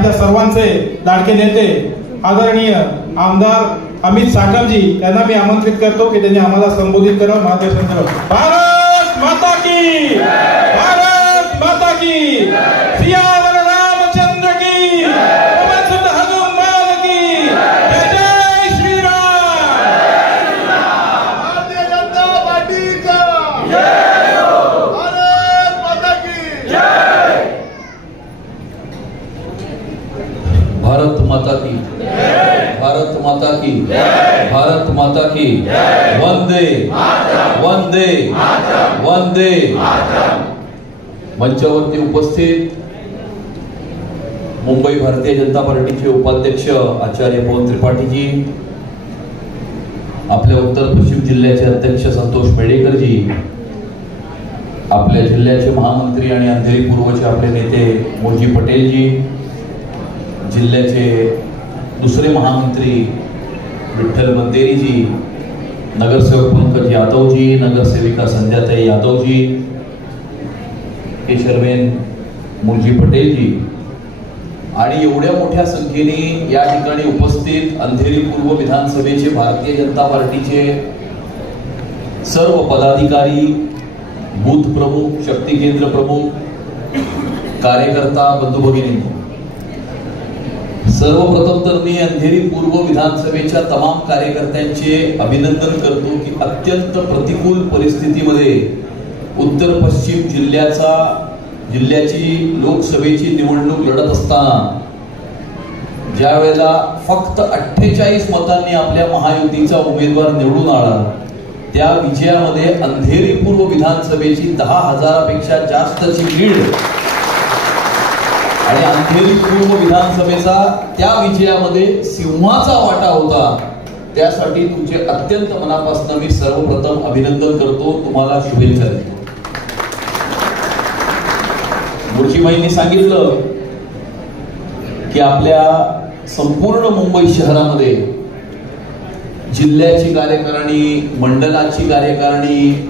माझ्या सर्वांचे लाडके नेते आदरणीय आमदार अमित साटमजी यांना मी आमंत्रित करतो की त्यांनी आम्हाला संबोधित करावं, मार्गदर्शन करावं। भारत माता की, भारत माता की, सियावर रामचंद्र की, पवन सुत हनुमान की, जय जय श्रीराम। भारतीय जनता पार्टीचा जय हो, भारत माता की जय, भारत माता की, भारत माता की, भारत माता की, वंदे वंदे वंदे। मंचावरती उपस्थित मुंबई भारतीय जनता पार्टीचे उपाध्यक्ष आचार्य पवन त्रिपाठीजी, आपल्या उत्तर पश्चिम जिल्ह्याचे अध्यक्ष संतोष मेडेकरजी, आपल्या जिल्ह्याचे महामंत्री आणि अंधेरी पूर्वचे आपले नेते मोजी पटेलजी, जिल्ह्याचे दुसरे महामंत्री विठ्ठल बंदेरीजी, नगरसेवक पंकज यादवजी, नगरसेविका संध्याताई यादवजी, केशरबेन मुलजी पटेलजी आणि एवढ्या मोठ्या संख्येने या ठिकाणी उपस्थित अंधेरी पूर्व विधानसभेचे भारतीय जनता पार्टीचे सर्व पदाधिकारी, बूथ प्रमुख, शक्ती केंद्र प्रमुख, कार्यकर्ता बंधू भगिनी, सर्वप्रथम तर मी अंधेरी पूर्व विधानसभेच्या तमाम कार्यकर्त्यांचे अभिनंदन करतो की अत्यंत प्रतिकूल परिस्थितीमध्ये उत्तर पश्चिम जिल्ह्याची लोकसभेची निवडणूक लढत असताना ज्या वेळेला फक्त 48 मतांनी आपल्या महायुतीचा उमेदवार निवडून आला, त्या विजयामध्ये अंधेरी पूर्व विधानसभेची 10,000पेक्षा जास्तची लीड आणि अंधेरी पूर्व विधानसभेचा त्या विजयामध्ये सिंहाचा वाटा होता। त्यासाठी तुमचे अत्यंत मनापासून मी सर्वप्रथम अभिनंदन करतो, तुम्हाला शुभेच्छा देतो। मुर्शीबाईंनी सांगितलं की आपल्या संपूर्ण मुंबई शहरामध्ये जिल्ह्याची कार्यकारिणी, मंडलाची कार्यकारिणी,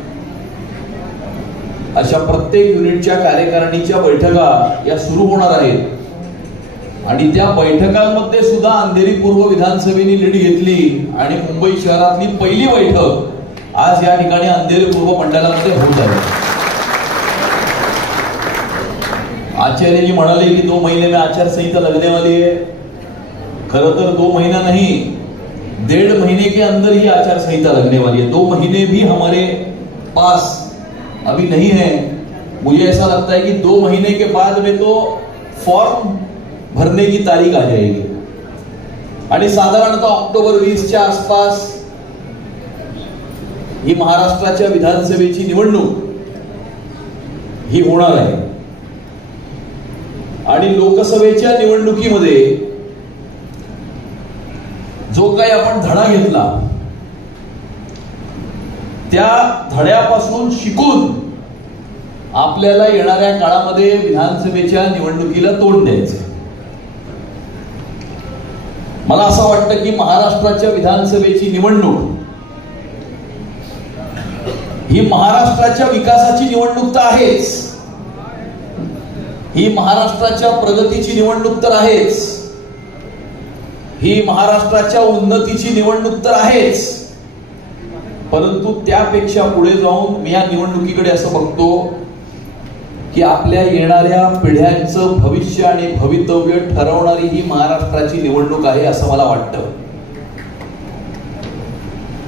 अशा प्रत्येक युनिटच्या कार्यकारिणीच्या बैठका या सुरू होणार आहेत आणि त्या बैठकांमध्ये सुद्धा अंधेरी पूर्व विधानसभेने लीड घेतली आणि मुंबई शहरातली पहिली बैठक आज या ठिकाणी अंधेरी पूर्व मंडळामध्ये होत आहे। आचार्यजी म्हणाले की 2 महीने में आचारसंहिता लगने वाली है। खरं तर 2 महीना नहीं, 1.5 महीने के अंदर ही आचारसंहिता लगने वाली है। 2 महीने भी हमारे पास अभी नहीं है। मुझे ऐसा लगता है कि 2 महीने के बाद में तो फॉर्म भरने की तारीख आ जाएगी आणि साधारणतः ऑक्टोबर 20च्या आसपास ही महाराष्ट्राच्या विधानसभेची निवडणूक ही होणार आहे आणि लोकसभेच्या निवडणुकीमध्ये जो काही आपण धडा घेतला त्या धड्यापासून शिकून आपल्याला येणाऱ्या काळामध्ये विधानसभेच्या निवडणुकीला तोंड द्यायचं। मला असं वाटतं की महाराष्ट्राच्या विधानसभेची निवडणूक ही महाराष्ट्राच्या विकासाची निवडणूक तर आहेच, ही महाराष्ट्राच्या प्रगतीची निवडणूक तर आहेच, ही महाराष्ट्राच्या उन्नतीची निवडणूक तर आहेच, परंतु त्यापेक्षा पुढे जाऊन मी या निवडणुकीकडे असं बघतो की आपल्या येणाऱ्या पिढ्यांचं भविष्य आणि भवितव्य ठरवणारी ही महाराष्ट्राची निवडणूक आहे असं मला वाटतं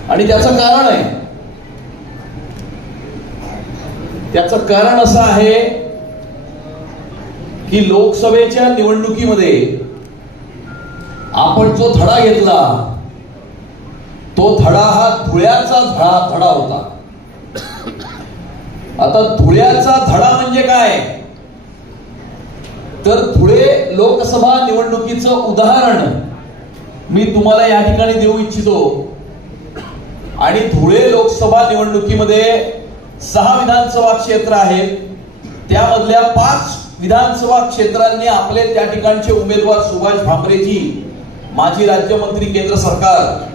आणि त्याचं कारण आहे, त्याचं कारण असं आहे की लोकसभेच्या निवडणुकीमध्ये आपण जो धडा घेतला तो धडा हा धुळ्याचा धडा होता। आता धुळ्याचा धडा म्हणजे काय तर धुळे लोकसभा निवडणुकीचं उदाहरण मी तुम्हाला या ठिकाणी देऊ इच्छितो आणि धुळे लोकसभा निवडणुकीमध्ये 6 विधानसभा क्षेत्र आहेत, त्यामधल्या 5 विधानसभा क्षेत्रांनी आपले त्या ठिकाणचे उमेदवार सुभाष भामरेजी, माजी राज्यमंत्री केंद्र सरकार,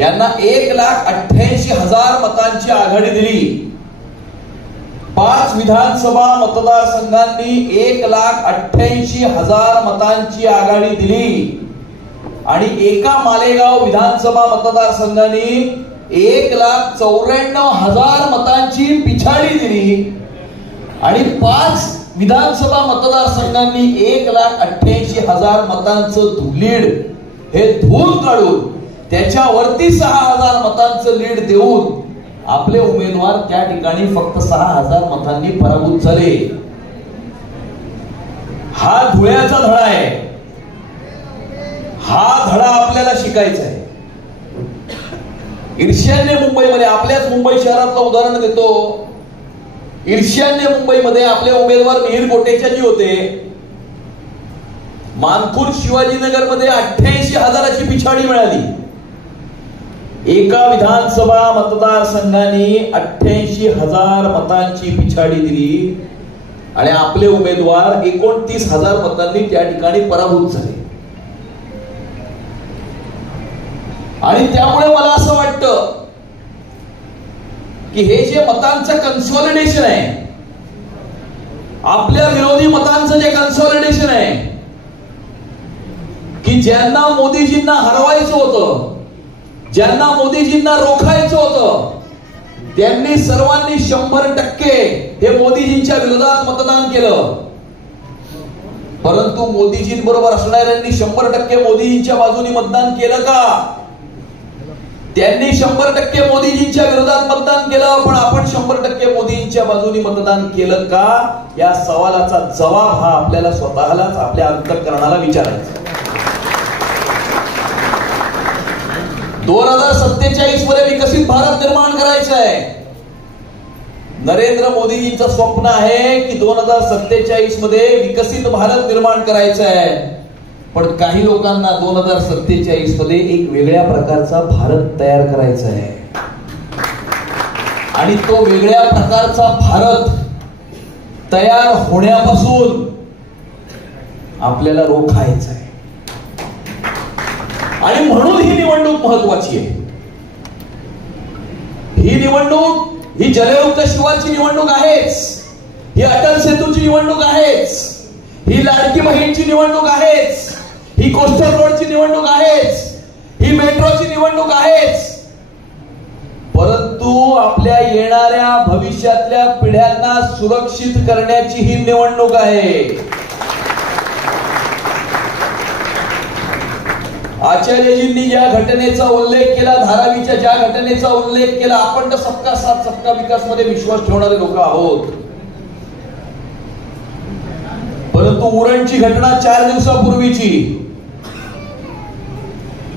यांना 1,88,000 मतांची आघाडी दिली। 5 विधानसभा मतदारसंघांनी 1,88,000 मतांची आघाडी दिली आणि एका मालेगाव विधानसभा मतदारसंघाने 1,94,000 मतांची पिछाडी दिली आणि 5 विधानसभा मतदारसंघांनी 1,88,000 मतांचं लीड हे धूळ काढून त्याच्यावरती 6,000 मतांचं लीड देऊन आपले उमेदवार त्या ठिकाणी फक्त 6,000 मतांनी पराभूत झाले. हा धुळ्याचा धडा आहे. हा धडा आपल्याला शिकायचा आहे. ईर्ष्याने मुंबईमध्ये, आपल्याच मुंबई शहरातलं उदाहरण देतो. ईर्ष्याने मुंबईमध्ये आपले उमेदवार मिहीर गोटेचाजी होते. मानखूर शिवाजीनगरमध्ये 88,000ची पिछाडी मिळाली. एका विधानसभा मतदारसंघाने 88,000 मतांची पिछाडी दिली आणि आपले उमेदवार 29,000 मतांनी त्या ठिकाणी पराभूत झाले. आणि त्यामुळे मला असं वाटतं की हे जे मतांचं कन्सॉलिडेशन आहे, आपल्या विरोधी मतांचं जे कन्सॉलिडेशन आहे, की ज्यांना मोदीजींना हरवायचं होतं, ज्यांना मोदीजींना रोखायचं होतं, त्यांनी सर्वांनी 100% हे मोदीजींच्या विरोधात मतदान केलं. परंतु मोदीजींबरोबर असणाऱ्यांनी 100% मोदीजींच्या बाजूने मतदान केलं का? त्यांनी 100% मोदीजींच्या विरोधात मतदान केलं, पण आपण 100% मोदींच्या बाजूने मतदान केलं का? या सवालाचा जवाब हा आपल्याला स्वतःलाच, आपल्या अंतःकरणाला विचारायचा. 2047 मध्ये विकसित भारत निर्माण करायचं आहे. नरेंद्र मोदीजींचं स्वप्न आहे की 2047 मध्ये विकसित भारत निर्माण करायचं आहे. पण काही लोकांना 2047 मध्ये एक वेगळ्या प्रकारचा भारत तयार करायचा आहे आणि तो वेगळ्या प्रकारचा भारत तयार होण्यापासून आपल्याला रोखायचा आहे. आणि म्हणून ही निवडणूक महत्वाची आहे. ही निवडणूक ही जलयुक्त शिवारची निवडणूक आहेच, ही अटल सेतूची निवडणूक आहेच, ही लाडकी बहीणची निवडणूक आहेच, ही कोस्टल रोडची निवडणूक आहेच, ही मेट्रोची निवडणूक आहेच. परंतु आपल्या येणाऱ्या भविष्यातल्या पिढ्यांना सुरक्षित करण्याची ही निवडणूक आहे. आचार्यजींनी ज्या घटनेचा उल्लेख केला, धारावीच्या ज्या घटनेचा उल्लेख केला, आपण तर सबका साथ सबका विकास मध्ये विश्वास ठेवणारे लोक आहोत. परंतु उरणची घटना 4 दिवसापूर्वीची,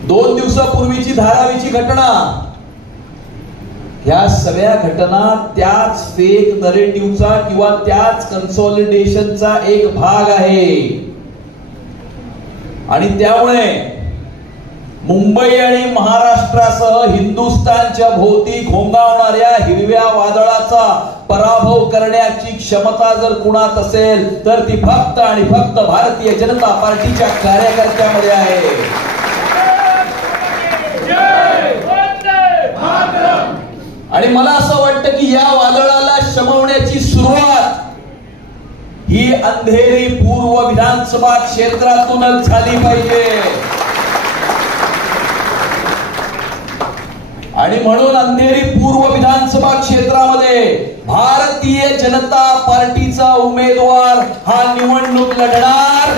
2 दिवसापूर्वीची धारावीची घटना, ह्या सगळ्या घटना त्याच फेक नरेटिव्हचा किंवा त्याच कन्सॉलिडेशनचा एक भाग आहे. आणि त्यामुळे मुंबई आणि महाराष्ट्रासह हिंदुस्थानच्या भोवती घोंगावणाऱ्या हिरव्या वादळाचा पराभव करण्याची क्षमता जर कुणात असेल तर ती फक्त आणि फक्त भारतीय जनता पार्टीच्या कार्यकर्त्यामध्ये आहे. आणि मला असं वाटतं की या वादळाला शमवण्याची सुरुवात ही अंधेरी पूर्व विधानसभा क्षेत्रातूनच झाली पाहिजे. आणि म्हणून अंधेरी पूर्व विधानसभा क्षेत्रामध्ये भारतीय जनता पार्टीचा उमेदवार हा निवडणूक लढणार,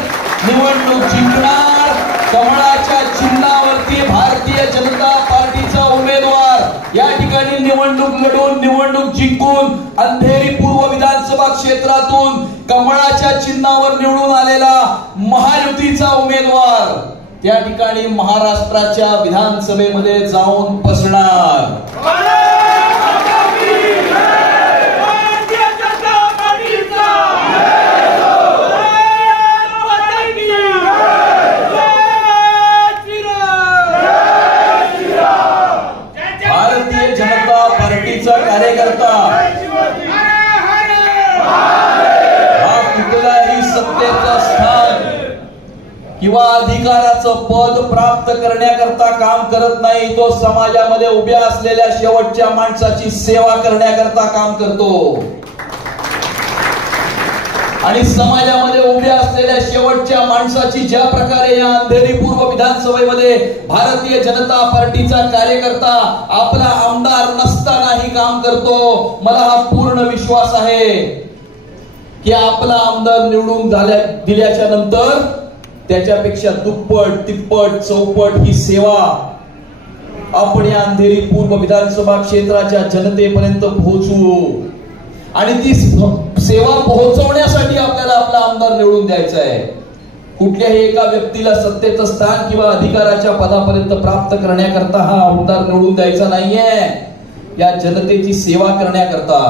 निवडणूक जिंकणार. कमळाच्या चिन्हावरती भारतीय जनता पार्टीचा उमेदवार या ठिकाणी निवडणूक लढून, निवडणूक जिंकून अंधेरी पूर्व विधानसभा क्षेत्रातून कमळाच्या चिन्हावर निवडून आलेला महायुतीचा उमेदवार त्या ठिकाणी महाराष्ट्राच्या विधानसभेमध्ये जाऊन बसणार. भारतीय जनता पार्टीचा कार्यकर्ता हा कुठलाही सत्तेचं स्थान किंवा अधिकाराचं पद प्राप्त करण्याकरता काम करत नाही. तो समाजामध्ये उभ्या असलेल्या शेवटच्या माणसाची सेवा करण्याकरता काम करतो. आणि समाजामध्ये उभ्या असलेल्या शेवटच्या माणसाची ज्या प्रकारे या अंधेरी पूर्व विधानसभेमध्ये भारतीय जनता पार्टीचा कार्यकर्ता आपला आमदार नसतानाही काम करतो, मला हा पूर्ण विश्वास आहे की आपला आमदार निवडून दिल्याच्या नंतर त्याच्यापेक्षा दुप्पट तिप्पट चौपट ही सेवा आपण या अंधेरी पूर्व विधानसभा क्षेत्राच्या जनतेपर्यंत पोहोचवू आणि ती सेवा पोहोचवण्यासाठी आपल्याला आपला आमदार निवडून द्यायचा आहे. कुठल्याही एका व्यक्तीला सत्तेचं स्थान किंवा अधिकाराच्या पदापर्यंत प्राप्त करण्याकरता हा आमदार निवडून द्यायचा नाहीये, या जनतेची सेवा करण्याकरता.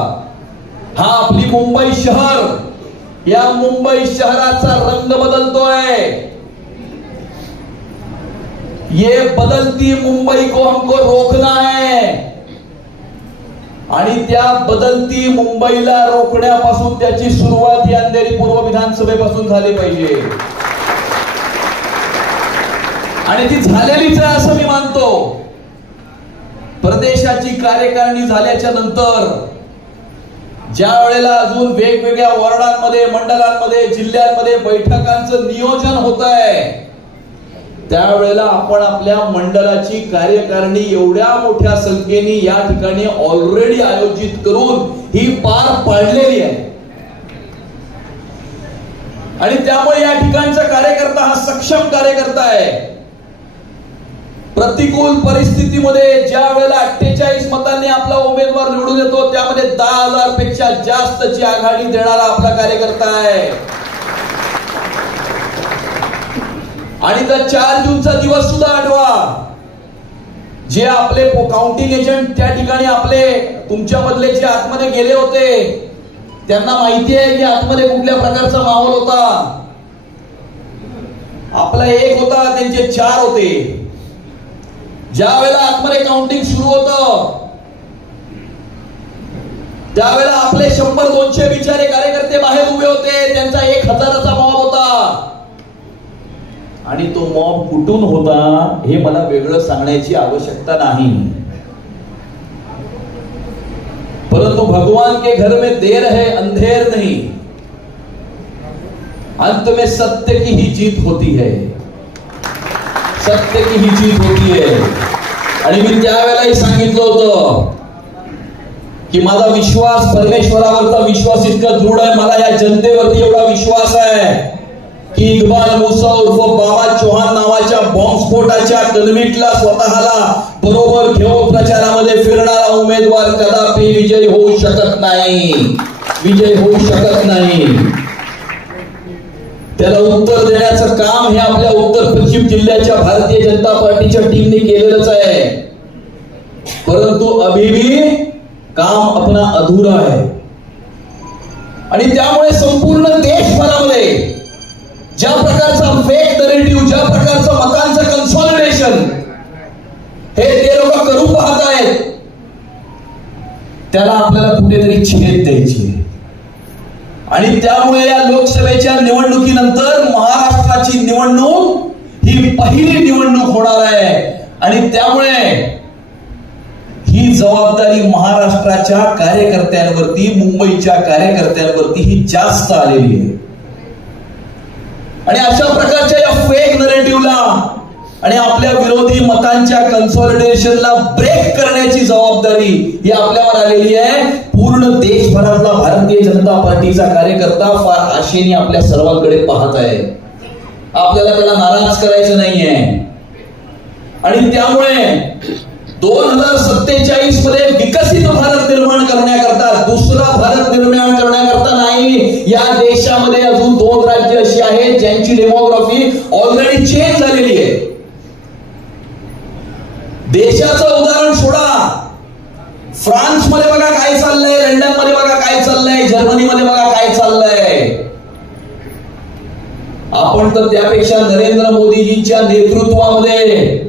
हा आपली मुंबई शहर, या मुंबई शहराचा रंग बदलतोय. ये बदलती मुंबई को हमको रोकना है आणि त्या बदलती मुंबईला रोखण्यापासून त्याची सुरुवात या अंधेरी पूर्व विधानसभेपासून झाली पाहिजे आणि ती झालेलीच आहे असं मी मानतो. प्रदेशाची कार्यकारिणी झाल्याच्या नंतर ज्या वेळेला अजून वेगवेगळ्या वॉर्डांमध्ये, मंडळांमध्ये, जिल्ह्यांमध्ये बैठकांचं नियोजन होत आहे, त्यावेळेला आपण आपल्या मंडळाची कार्यकारिणी एवढ्या मोठ्या संख्येने या ठिकाणी ऑलरेडी आयोजित करून ही पार पाडलेली आहे आणि त्यामुळे या ठिकाणचा कार्यकर्ता हा सक्षम कार्यकर्ता आहे. प्रतिकूल परिस्थितीमध्ये ज्या वेळेला 48 मतांनी आपला उमेदवार निवडून येतो, त्यामध्ये 10,000 पेक्षा जास्तची आघाडी देणारा आपला कार्यकर्ता आहे. आणि त्या 4 जूनचा दिवस सुद्धा आठवा. जे आपले काउंटिंग एजंट त्या ठिकाणी आपले तुमच्यामधले जे आतमध्ये गेले होते, त्यांना माहिती आहे की आतमध्ये कुठल्या प्रकारचा माहोल होता. आपला 1 होता, त्यांचे 4 होते. ज्या वेळेला आतमध्ये काउंटिंग सुरू होतं, त्यावेळेला आपले 100-200 बिचारे कार्यकर्ते बाहेर उभे होते. त्यांचा 1000चा मॉब होता आणि तो मॉब कुठून होता हे मला वेगळं सांगण्याची आवश्यकता नाही, परंतु भगवान के घर में देर है अंधेर नहीं, अंत में सत्य की ही जीत होती है, सत्य की ही जीत होती है. आणि मी त्यावेळेलाही सांगितलं होतं की माझा विश्वास परमेश्वरावरचा विश्वास इतका दृढ आहे, मला या जनतेवरती एवढा विश्वास आहे की इक्बाल मुसा उर्फ बाबा चौहान नावाच्या बॉम्बस्फोटाच्या कलमिटला स्वतःला बरोबर घेऊन प्रचारामध्ये फिरणारा उमेदवार कदापि विजयी होऊ शकत नाही, विजयी होऊ शकत नाही. त्याला उत्तर देण्याचं काम हे आपल्या उत्तर पश्चिम जिल्ह्याच्या भारतीय जनता पार्टीच्या टीमने केलेलंच आहे, परंतु अभी भी काम अपना अधूरा है. आणि त्यामुळे संपूर्ण देशभरामध्ये ज्या प्रकारचा फेक नरेटिव्ह, ज्या प्रकारचं मतांचं कन्सॉलिडेशन हे ते लोक करू पाहत आहेत, त्याला आपल्याला कुठेतरी छेद द्यायची. आणि त्यामुळे या लोकसभेच्या निवडणुकीनंतर महाराष्ट्राची निवडणूक ही पहिली निवडणूक होणार आहे आणि त्यामुळे ही जबाबदारी महाराष्ट्राच्या कार्यकर्त्यांवरती, मुंबईच्या कार्यकर्त्यांवरती ही जास्त आलेली आहे. आणि अशा प्रकारच्या या फेक नरेटिव्हला आणि आपल्या विरोधी मतांच्या कन्सॉलिडेशनला ब्रेक करण्याची जबाबदारी ही आपल्यावर आलेली आहे. पूर्ण देशभरातला भारतीय जनता पार्टीचा कार्यकर्ता फार आशेने आपल्या सर्वांकडे पाहत आहे. आपल्याला त्याला नाराज करायचं नाहीये. आणि त्यामुळे 2047 मध्ये विकसित भारत निर्माण करण्याकरता, दुसरा भारत निर्माण करण्याकरता नाही, या देशामध्ये अजून 2 राज्य अशी आहेत ज्यांची डेमोग्राफी ऑलरेडी चेंज झालेली आहे. देशाचं उदाहरण सोडा, फ्रान्स मध्ये बघा काय चाललंय, लंडन मध्ये बघा काय चाललंय, जर्मनीमध्ये बघा काय चाललंय. आपण तर त्यापेक्षा नरेंद्र मोदीजींच्या नेतृत्वामध्ये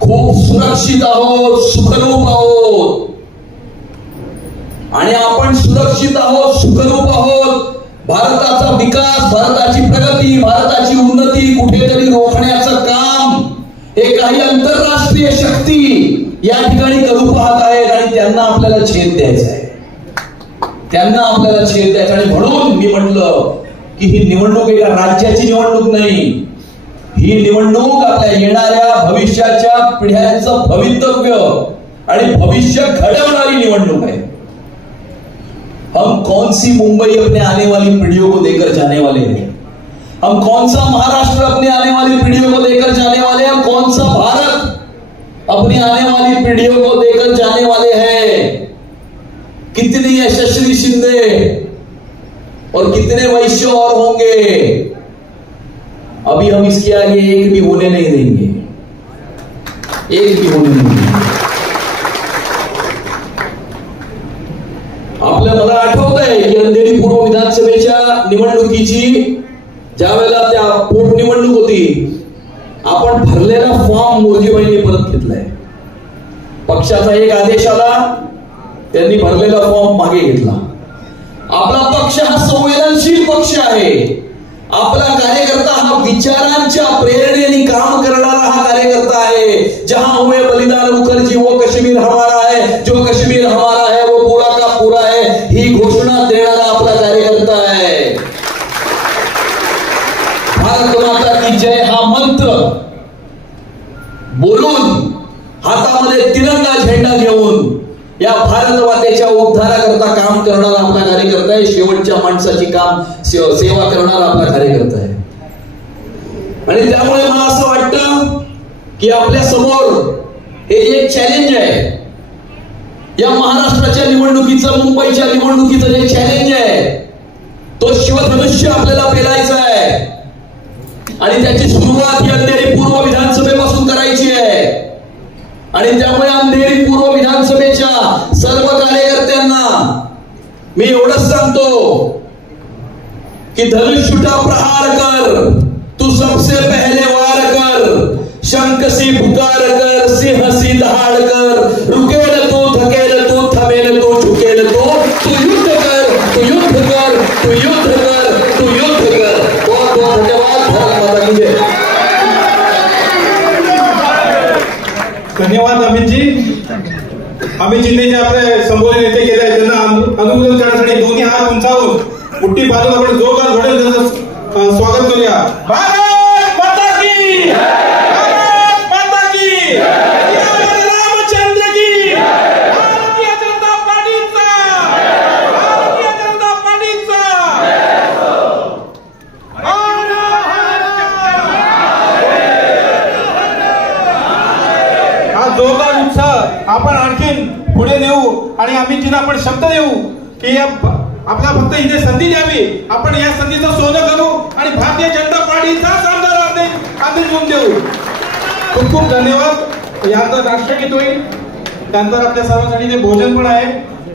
खूप सुरक्षित आहोत, सुखरूप आहोत. आणि आपण सुरक्षित आहोत, सुखरूप आहोत. भारताचा विकास, भारताची प्रगती, भारताची उन्नती कुठेतरी रोखण्याचं काम हे काही आंतरराष्ट्रीय शक्ती या ठिकाणी करू पाहत आहेत आणि त्यांना आपल्याला छेद द्यायचा आहे. त्यांना आपल्याला छेद द्यायचा. आणि म्हणून मी म्हटलं की ही निवडणूक एका राज्याची निवडणूक नाही, ही निवडणूक आपल्या येणाऱ्या भविष्याच्या पिढ्यांचं भवितव्य आणि भविष्य घडवणारी निवडणूक है। हम कौन सी मुंबई अपने आने वाली पीढ़ियों को देकर जाने वाले हैं, हम कौन सा महाराष्ट्र अपने आने वाली पीढ़ियों को देकर जाने वाले हैं, कौन सा भारत अपनी आने वाली पीढ़ियों को देकर जाने वाले हैं। कितने यशस्वी शिंदे और कितने वैश्य और होंगे, अभी हम इसके आगे एक भी होने नहीं देंगे, एक भी होने नहीं देंगे। आपल्याला मला आठवत आहे की अंधेरी पूर्व विधानसभेच्या निवडणुकीची ज्या वेळेला त्या पोटनिवडणूक होती, आपण भरलेला फॉर्म मोर्जीबाईंनी परत घेतलाय। पक्षाचा एक आदेश आला, त्यांनी भरलेला फॉर्म मागे घेतला। आपला पक्ष हा संवेदनशील पक्ष आहे, आपला कार्यकर्ता हा विचारांच्या प्रेरणेने काम करणारा हा कार्यकर्ता आहे। जहां हुए बलिदान मुखर्जी वो कश्मीर हमारा है, जो कश्मीर हमारा है वो पूरा का पूरा है, ही घोषणा देणारा आपला कार्यकर्ता आहे। भारत माता की जय हा मंत्र बोलून, हातामध्ये तिरंगा झेंडा घेऊन या भारत मातेच्या उद्धाराकरता काम करणारा आपला कार्यकर्ता आहे। शेवटच्या माणसाची काम सेवा करणारा आपला कार्यकर्ता आहे। आणि त्यामुळे मला असं वाटतं की आपल्या समोर हे जे चॅलेंज आहे, या महाराष्ट्राच्या निवडणुकीचं, मुंबईच्या निवडणुकीचं जे चॅलेंज आहे, तो शिवधनुष्य आपल्याला पेलायचा आहे आणि त्याची सुरुवात ही अंधेरी पूर्व विधानसभेपासून करायची आहे। आणि त्यामुळे अंधेरी पूर्व विधानसभेच्या सर्व कार्यकर्त्यांना मी एवढंच सांगतो की धनुष छुटा प्रहार कर, तू सबसे पहले वार कर, शंख सी पुकार कर, सिंह सी दहाड़ कर, रुकेल तू, थकेल तू, थमेल तू, झुकेल तू युद्ध कर, तू युद्ध कर, तू युद्ध कर, तू युद्ध कर। बहुत बहुत धन्यवाद। भारत माता की जय। धन्यवाद अमितजी। अमितजींनी जे आपले संबोधन येथे केले आहे त्यांना अनुमोदन करण्यासाठी दोन्ही हात उंचावून मुठ्ठी बाजूला आपण जोरदार घोडेल त्यांचं स्वागत करूया। भारत माता की जय, भारत माता की जय, रामचंद्र की, भारतीय जनता पार्टीचा, भारतीय जनता पार्टीचा। हा जोरदार उत्साह आपण आणखीन पुढे नेऊ आणि अमितजींना आपण शब्द देऊ की आपल्याला फक्त इथे संधी द्यावी, आपण या संधीचं सोनं करू आणि भारतीय जनता पार्टीचाच आमदार निवडून देऊ। खूप खूप धन्यवाद। यानंतर राष्ट्रगीत होईल, त्यानंतर आपल्या सर्वांसाठी ते भोजन पण आहे।